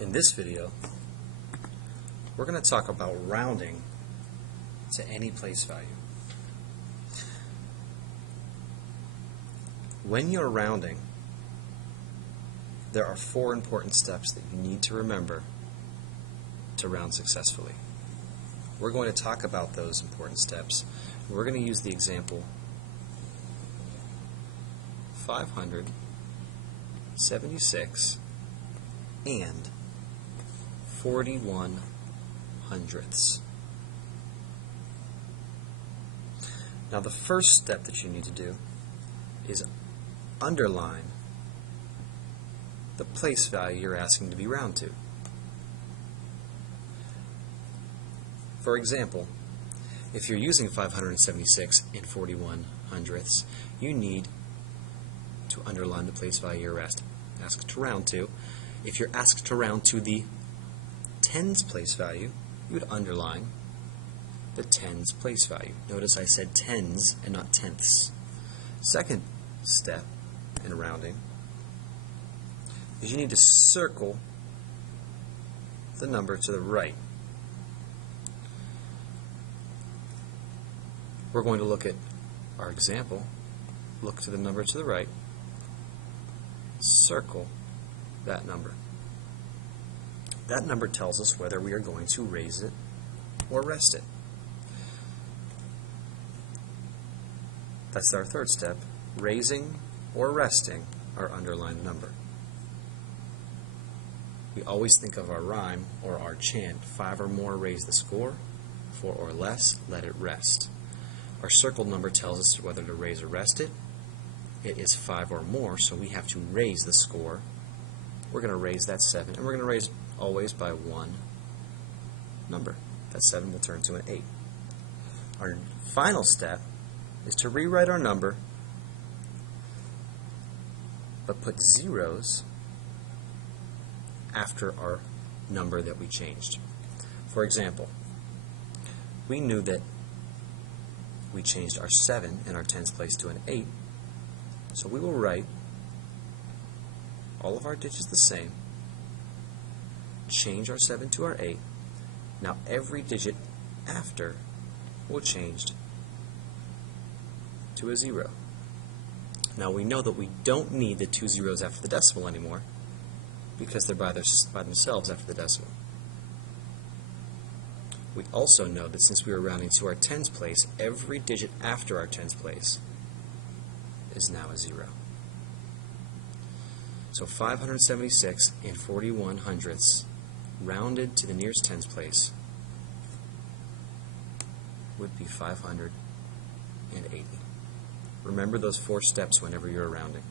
In this video, we're going to talk about rounding to any place value. When you're rounding, there are 4 important steps that you need to remember to round successfully. We're going to talk about those important steps. We're going to use the example 576 and 41 hundredths. Now the first step that you need to do is underline the place value you're asking to be round to. For example, if you're using 576 and 41 hundredths, you need to underline the place value you're asked to round to. If you're asked to round to the tens place value, you would underline the tens place value. Notice I said tens and not tenths. Second step in rounding is you need to circle the number to the right. We're going to look at our example, look to the number to the right, circle that number. That number tells us whether we are going to raise it or rest it. That's our third step, raising or resting our underlined number. We always think of our rhyme or our chant, 5 or more raise the score, 4 or less let it rest. Our circled number tells us whether to raise or rest it. It is 5 or more, so we have to raise the score. We're going to raise that 7, and we're going to raise always by 1 number. That 7 will turn to an 8. Our final step is to rewrite our number, but put zeros after our number that we changed. For example, we knew that we changed our 7 in our tens place to an 8, so we will write all of our digits the same, change our 7 to our 8. Now every digit after will change to a 0. Now we know that we don't need the 2 zeros after the decimal anymore because they're by themselves after the decimal. We also know that since we are rounding to our tens place, every digit after our tens place is now a 0. So 576 and 41 hundredths rounded to the nearest tens place would be 580. Remember those 4 steps whenever you're rounding.